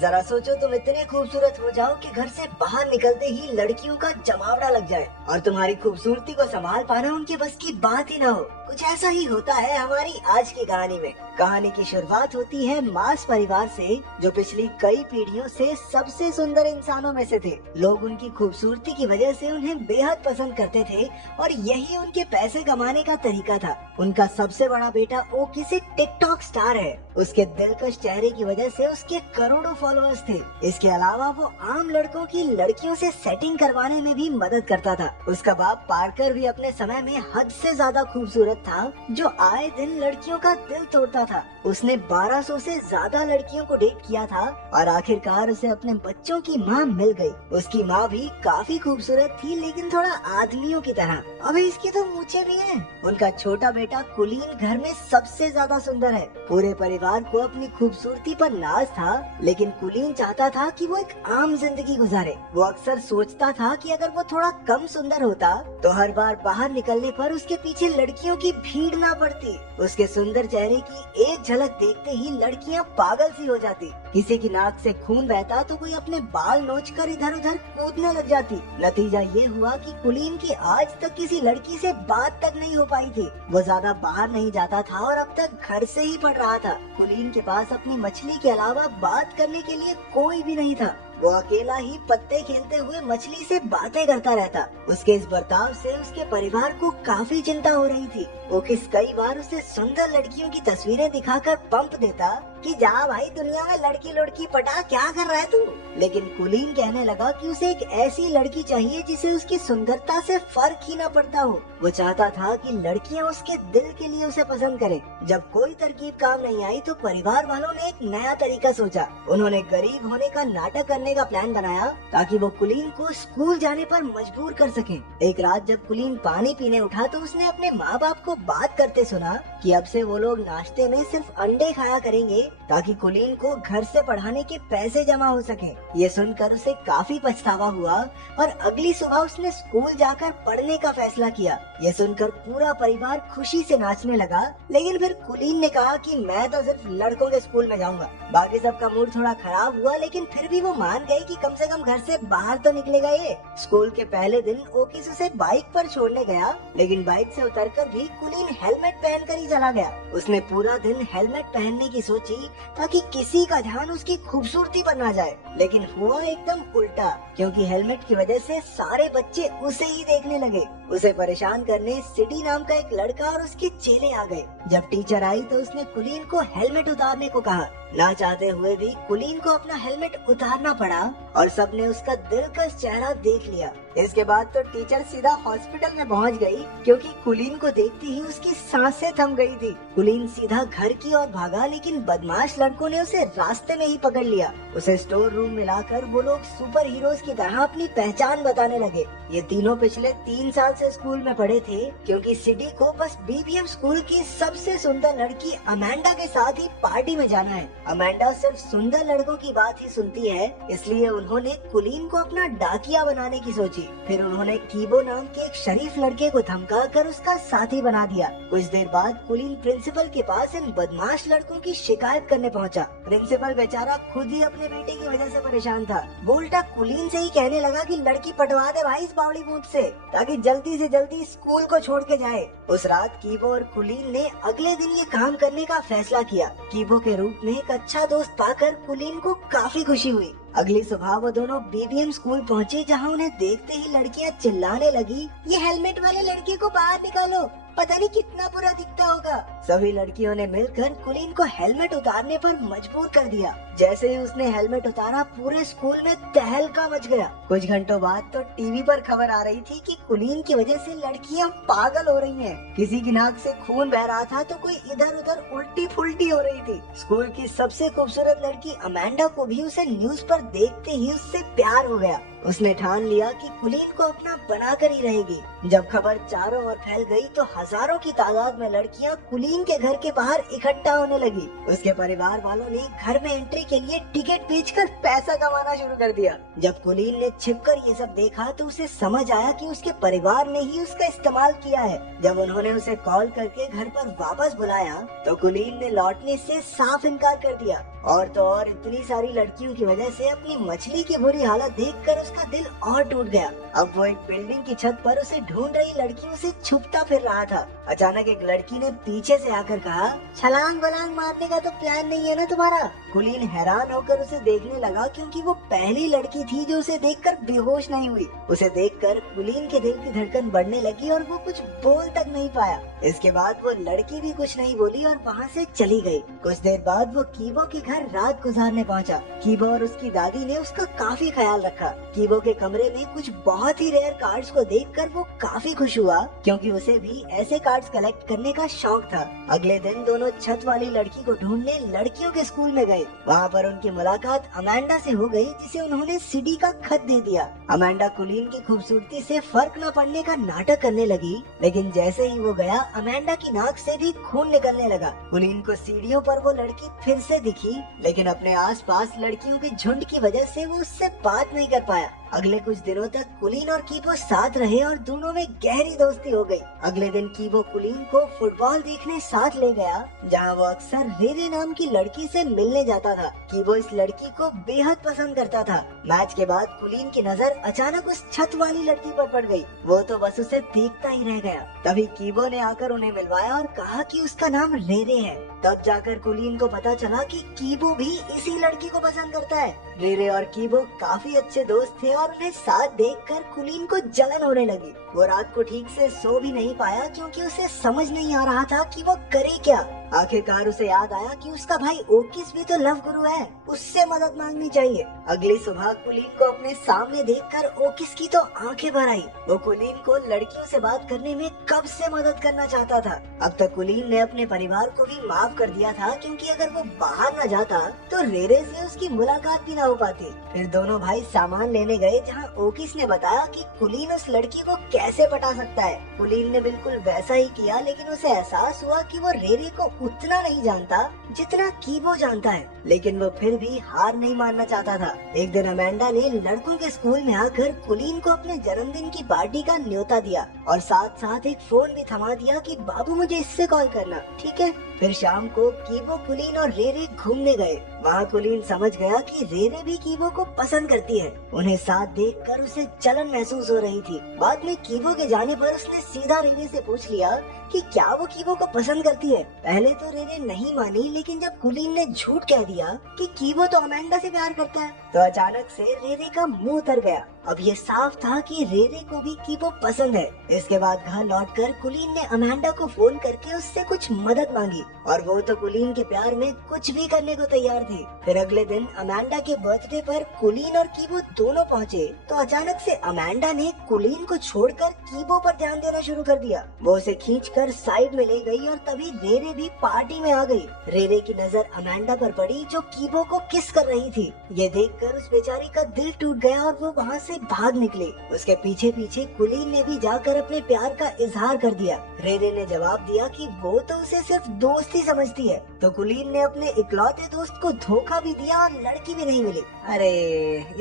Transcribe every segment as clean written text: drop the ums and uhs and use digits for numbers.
जरा सोचो तुम इतने खूबसूरत हो जाओ कि घर से बाहर निकलते ही लड़कियों का जमावड़ा लग जाए और तुम्हारी खूबसूरती को संभाल पाना उनके बस की बात ही ना हो। कुछ ऐसा ही होता है हमारी आज की कहानी में। कहानी की शुरुआत होती है मार्स परिवार से, जो पिछली कई पीढ़ियों से सबसे सुंदर इंसानों में से थे। लोग उनकी खूबसूरती की वजह से उन्हें बेहद पसंद करते थे और यही उनके पैसे कमाने का तरीका था। उनका सबसे बड़ा बेटा ओकिस एक टिकटॉक स्टार है। उसके दिलकश चेहरे की वजह से उसके करोड़ों फॉलोअर्स थे। इसके अलावा वो आम लड़कों की लड़कियों से सेटिंग करवाने में भी मदद करता था। उसका बाप पार्कर भी अपने समय में हद से ज्यादा खूबसूरत था, जो आए दिन लड़कियों का दिल तोड़ता था। उसने 1200 से ज्यादा लड़कियों को डेट किया था और आखिरकार उसे अपने बच्चों की माँ मिल गई। उसकी माँ भी काफी खूबसूरत थी, लेकिन थोड़ा आदमियों की तरह। अबे इसकी तो मूंछें भी हैं। उनका छोटा बेटा कुलीन घर में सबसे ज्यादा सुंदर है। पूरे परिवार को अपनी खूबसूरती पर नाज था, लेकिन कुलीन चाहता था कि वो एक आम जिंदगी गुजारे। वो अक्सर सोचता था कि अगर वो थोड़ा कम सुंदर होता तो हर बार बाहर निकलने पर उसके पीछे लड़कियों की भीड़ ना पड़ती। उसके सुंदर चेहरे की एक झलक देखते ही लड़कियां पागल सी हो जाती। किसी की नाक से खून बहता तो कोई अपने बाल नोचकर इधर उधर कूदने लग जाती। नतीजा ये हुआ कि कुलीन की आज तक किसी लड़की से बात तक नहीं हो पाई थी। वो ज्यादा बाहर नहीं जाता था और अब तक घर से ही पढ़ रहा था। कुलीन के पास अपनी मछली के अलावा बात करने के लिए कोई भी नहीं था। वो अकेला ही पत्ते खेलते हुए मछली से बातें करता रहता। उसके इस बर्ताव से उसके परिवार को काफी चिंता हो रही थी। वो कई बार उसे सुंदर लड़कियों की तस्वीरें दिखाकर पंप देता कि जा भाई, दुनिया में लड़की लड़की पटा, क्या कर रहा है तू। लेकिन कुलीन कहने लगा कि उसे एक ऐसी लड़की चाहिए जिसे उसकी सुंदरता से फर्क ही न पड़ता हो। वो चाहता था कि लड़कियां उसके दिल के लिए उसे पसंद करें। जब कोई तरकीब काम नहीं आई तो परिवार वालों ने एक नया तरीका सोचा। उन्होंने गरीब होने का नाटक करने का प्लान बनाया ताकि वो कुलीन को स्कूल जाने पर मजबूर कर सके। एक रात जब कुलीन पानी पीने उठा तो उसने अपने माँ बाप को बात करते सुना कि अब से वो लोग नाश्ते में सिर्फ अंडे खाया करेंगे ताकि कुलीन को घर से पढ़ाने के पैसे जमा हो सके। ये सुनकर उसे काफी पछतावा हुआ और अगली सुबह उसने स्कूल जाकर पढ़ने का फैसला किया। ये सुनकर पूरा परिवार खुशी से नाचने लगा, लेकिन फिर कुलीन ने कहा कि मैं तो सिर्फ लड़कों के स्कूल में जाऊंगा। बाकी सबका मूड थोड़ा खराब हुआ, लेकिन फिर भी वो मान गए कि कम से कम घर से बाहर तो निकलेगा ये। स्कूल के पहले दिन ओकिस उसे बाइक पर छोड़ने गया, लेकिन बाइक से उतरकर भी कुलीन हेलमेट पहनकर ही चला गया। उसने पूरा दिन हेलमेट पहनने की सोची ताकि किसी का ध्यान उसकी खूबसूरती पर ना जाए, लेकिन हुआ एकदम उल्टा, क्योंकि हेलमेट की वजह से सारे बच्चे उसे ही देखने लगे। उसे परेशान करने सिडी नाम का एक लड़का और उसके चेले आ गए। जब टीचर आई तो उसने कुलीन को हेलमेट उतारने को कहा। ना चाहते हुए भी कुलीन को अपना हेलमेट उतारना पड़ा और सबने उसका दिलकश चेहरा देख लिया। इसके बाद तो टीचर सीधा हॉस्पिटल में पहुंच गई, क्योंकि कुलीन को देखते ही उसकी सांसें थम गई थी। कुलीन सीधा घर की ओर भागा, लेकिन बदमाश लड़कों ने उसे रास्ते में ही पकड़ लिया। उसे स्टोर रूम में लाकर वो लोग सुपर हीरोज की तरह अपनी पहचान बताने लगे। ये तीनों पिछले 3 साल से स्कूल में पढ़े थे, क्योंकि सिटी को बस बीबीएम स्कूल की सबसे सुंदर लड़की अमेंडा के साथ ही पार्टी में जाना है। अमेंडा सिर्फ सुंदर लड़कों की बात ही सुनती है, इसलिए उन्होंने कुलीन को अपना डाकिया बनाने की सोची। फिर उन्होंने कीबो नाम के एक शरीफ लड़के को धमकाकर उसका साथी बना दिया। कुछ देर बाद कुलीन प्रिंसिपल के पास इन बदमाश लड़कों की शिकायत करने पहुंचा। प्रिंसिपल बेचारा खुद ही अपने बेटे की वजह से परेशान था। वो उल्टा कुलीन से ही कहने लगा कि लड़की पटवा दे भाई इस बावड़ी बूथ से, ताकि जल्दी से जल्दी स्कूल को छोड़ के जाए। उस रात कीबो और कुलीन ने अगले दिन ये काम करने का फैसला किया। कीबो के रूप में एक अच्छा दोस्त पाकर कुलीन को काफी खुशी हुई। अगली सुबह वो दोनों बीबीएम स्कूल पहुंचे, जहां उन्हें देखते ही लड़कियां चिल्लाने लगी, ये हेलमेट वाले लड़के को बाहर निकालो, पता नहीं कितना बुरा दिखता होगा। सभी लड़कियों ने मिलकर कुलीन को हेलमेट उतारने पर मजबूर कर दिया। जैसे ही उसने हेलमेट उतारा, पूरे स्कूल में तहलका मच गया। कुछ घंटों बाद तो टीवी पर खबर आ रही थी कि कुलीन की वजह से लड़कियां पागल हो रही हैं। किसी की नाक से खून बह रहा था तो कोई इधर उधर उल्टी फुल्टी हो रही थी। स्कूल की सबसे खूबसूरत लड़की अमेंडा को भी उसे न्यूज पर देखते ही उससे प्यार हो गया। उसने ठान लिया कि कुलीन को अपना बनाकर ही रहेगी। जब खबर चारों ओर फैल गई तो हजारों की तादाद में लड़कियां कुलीन के घर के बाहर इकट्ठा होने लगी। उसके परिवार वालों ने घर में एंट्री के लिए टिकट बेचकर पैसा कमाना शुरू कर दिया। जब कुलीन ने छिपकर ये सब देखा तो उसे समझ आया कि उसके परिवार ने ही उसका इस्तेमाल किया है। जब उन्होंने उसे कॉल करके घर पर वापस बुलाया तो कुलीन ने लौटने से साफ इनकार कर दिया। और तो और इतनी सारी लड़कियों की वजह से अपनी मछली की बुरी हालत देखकर उसका दिल और टूट गया। अब वो एक बिल्डिंग की छत पर उसे ढूंढ रही लड़कियों से छुपता फिर रहा था। अचानक एक लड़की ने पीछे से आकर कहा, छलांग वलांग मारने का तो प्लान नहीं है ना तुम्हारा? कुलीन हैरान होकर उसे देखने लगा, क्योंकि वो पहली लड़की थी जो उसे देखकर बेहोश नहीं हुई। उसे देखकर कुलीन के दिल की धड़कन बढ़ने लगी और वो कुछ बोल तक नहीं पाया। इसके बाद वो लड़की भी कुछ नहीं बोली और वहाँ से चली गई। कुछ देर बाद वो कीबो के घर रात गुजारने पहुँचा। कीबो और उसकी दादी ने उसका काफी ख्याल रखा। कीबो के कमरे में कुछ बहुत ही रेयर कार्ड्स को देखकर वो काफी खुश हुआ, क्योंकि उसे भी ऐसे कार्ड्स कलेक्ट करने का शौक था। अगले दिन दोनों छत वाली लड़की को ढूंढने लड़कियों के स्कूल में गए। वहाँ पर उनकी मुलाकात अमेंडा से हो गई, जिसे उन्होंने सीडी का खत दे दिया। अमेंडा कुलीन की खूबसूरती से फर्क न पड़ने का नाटक करने लगी, लेकिन जैसे ही वो गया अमेंडा की नाक से भी खून निकलने लगा। कुलीन को सीढ़ियों पर वो लड़की फिर से दिखी, लेकिन अपने आसपास लड़कियों के झुंड की वजह से वो उससे बात नहीं कर पाया। अगले कुछ दिनों तक कुलीन और कीबो साथ रहे और दोनों में गहरी दोस्ती हो गई। अगले दिन कीबो कुलीन को फुटबॉल देखने साथ ले गया, जहां वो अक्सर रेरे नाम की लड़की से मिलने जाता था। कीबो इस लड़की को बेहद पसंद करता था। मैच के बाद कुलीन की नजर अचानक उस छत वाली लड़की पर पड़ गई। वो तो बस उसे देखता ही रह गया। तभी कीबो ने आकर उन्हें मिलवाया और कहा कि उसका नाम रेरे है। तब जाकर कुलीन को पता चला कि कीबो भी इसी लड़की को पसंद करता है। रेरे और कीबो काफी अच्छे दोस्त थे और उन्हें साथ देखकर कुलीन को जलन होने लगी। वो रात को ठीक से सो भी नहीं पाया, क्योंकि उसे समझ नहीं आ रहा था कि वो करे क्या। आखिरकार उसे याद आया कि उसका भाई ओकिस भी तो लव गुरु है, उससे मदद मांगनी चाहिए। अगली सुबह कुलीन को अपने सामने देखकर ओकिस की तो आंखें भर आई। वो कुलीन को लड़कियों से बात करने में कब से मदद करना चाहता था। अब तक कुलीन ने अपने परिवार को भी माफ कर दिया था, क्योंकि अगर वो बाहर न जाता तो रेरे से उसकी मुलाकात भी न हो पाती। फिर दोनों भाई सामान लेने गए, जहाँ ओकिस ने बताया कि कुलीन उस लड़की को कैसे पटा सकता है। कुलीन ने बिल्कुल वैसा ही किया, लेकिन उसे एहसास हुआ कि वो रेरे को उतना नहीं जानता जितना कीबो जानता है, लेकिन वो फिर भी हार नहीं मानना चाहता था। एक दिन अमेंडा ने लड़कों के स्कूल में आकर कुलीन को अपने जन्मदिन की पार्टी का न्योता दिया और साथ साथ एक फोन भी थमा दिया कि बाबू मुझे इससे कॉल करना, ठीक है। फिर शाम को कीबो, कुलीन और रेरे घूमने गए। वहाँ कुलीन समझ गया कि रेरे भी कीबो को पसंद करती है। उन्हें साथ देखकर उसे जलन महसूस हो रही थी। बाद में कीबो के जाने पर उसने सीधा रेरे से पूछ लिया कि क्या वो कीबो को पसंद करती है। पहले तो रेरे नहीं मानी, लेकिन जब कुलीन ने झूठ कह दिया कि कीबो तो अमेंडा से प्यार करता है, तो अचानक से रेरे का मुंह उतर गया। अब ये साफ था कि रेरे को भी कीबो पसंद है। इसके बाद घर लौटकर कुलीन ने अमेंडा को फोन करके उससे कुछ मदद मांगी, और वो तो कुलीन के प्यार में कुछ भी करने को तैयार थी। फिर अगले दिन अमेंडा के बर्थडे पर कुलीन और कीबो दोनों पहुँचे, तो अचानक से अमेंडा ने कुलीन को छोड़कर कीबो पर ध्यान देना शुरू कर दिया। वो उसे खींचकर साइड में ले गई और तभी रेरे भी पार्टी में आ गई। रेरे की नजर अमेंडा पर पड़ी, जो कीबो को किस कर रही थी। ये देखकर उस बेचारी का दिल टूट गया और वो वहाँ से भाग निकली। उसके पीछे पीछे कुलीन ने भी जाकर अपने प्यार का इजहार कर दिया। रेरे ने जवाब दिया कि वो तो उसे सिर्फ दोस्त ही समझती है, तो कुलीन ने अपने इकलौते दोस्त को धोखा भी दिया और लड़की भी नहीं मिली। अरे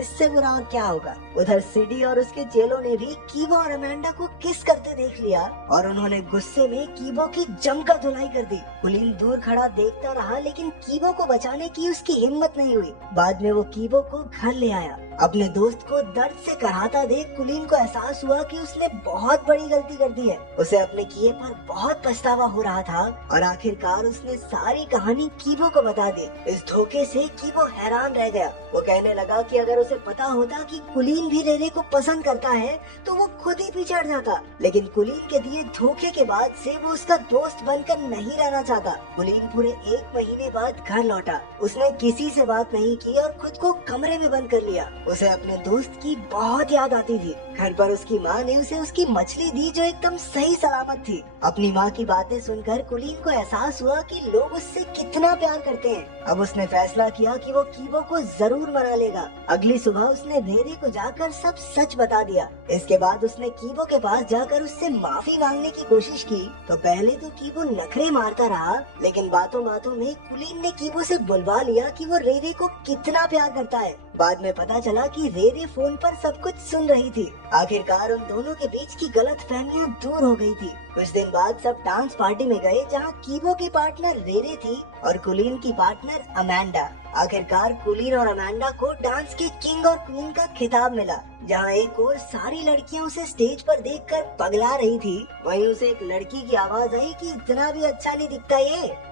इससे बुरा और क्या होगा। उधर सिडी और उसके चेलों ने भी कीबो और अमेंडा को किस करते देख लिया और उन्होंने गुस्से में कीबो की जमकर धुलाई कर दी। कुलीन दूर खड़ा देखता रहा, लेकिन कीबो को बचाने की उसकी हिम्मत नहीं हुई। बाद में वो कीबो को घर ले आया। अपने दोस्त को दर्द से कराहता देख कुलीन को एहसास हुआ कि उसने बहुत बड़ी गलती कर दी है। उसे अपने किए पर बहुत पछतावा हो रहा था और आखिरकार उसने सारी कहानी कीबो को बता दी। इस धोखे से कीबो हैरान रह गया। वो कहने लगा कि अगर उसे पता होता कि कुलीन भी रेरे को पसंद करता है तो वो खुद ही पीछे हट जाता, लेकिन कुलीन के दिए धोखे के बाद से वो उसका दोस्त बनकर नहीं रहना चाहता। कुलीन पूरे 1 महीने बाद घर लौटा। उसने किसी से बात नहीं की और खुद को कमरे में बंद कर लिया। उसे अपने दोस्त की बहुत याद आती थी। घर पर उसकी माँ ने उसे उसकी मछली दी, जो एकदम सही सलामत थी। अपनी माँ की बातें सुनकर कुलीन को एहसास हुआ कि लोग उससे कितना प्यार करते हैं। अब उसने फैसला किया कि वो कीबो को जरूर मना लेगा। अगली सुबह उसने रेरे को जाकर सब सच बता दिया। इसके बाद उसने कीबो के पास जाकर उससे माफी मांगने की कोशिश की। तो पहले तो कीबो नखरे मारता रहा, लेकिन बातों बातों में कुलीन ने कीबो से बुलवा लिया कि वो रेरे को कितना प्यार करता है। बाद में पता चला कि रेरे फोन पर सब कुछ सुन रही थी। आखिरकार उन दोनों के बीच की गलतफहमियां दूर हो गई थी। कुछ दिन बाद सब डांस पार्टी में गए, जहां कीबो की पार्टनर रेरे थी और कुलीन की पार्टनर अमेंडा। आखिरकार कुलीन और अमांडा को डांस के किंग और क्वीन का खिताब मिला। जहाँ एक और सारी लड़कियां उसे स्टेज पर देखकर पगला रही थी, वहीं उसे एक लड़की की आवाज आई कि इतना भी अच्छा नहीं दिखता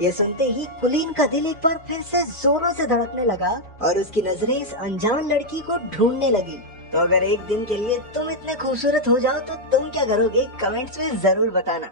ये सुनते ही कुलीन का दिल एक बार फिर से जोरों से धड़कने लगा और उसकी नजरें इस अनजान लड़की को ढूंढने लगी। तो अगर एक दिन के लिए तुम इतने खूबसूरत हो जाओ तो तुम क्या करोगे, कमेंट्स में जरूर बताना।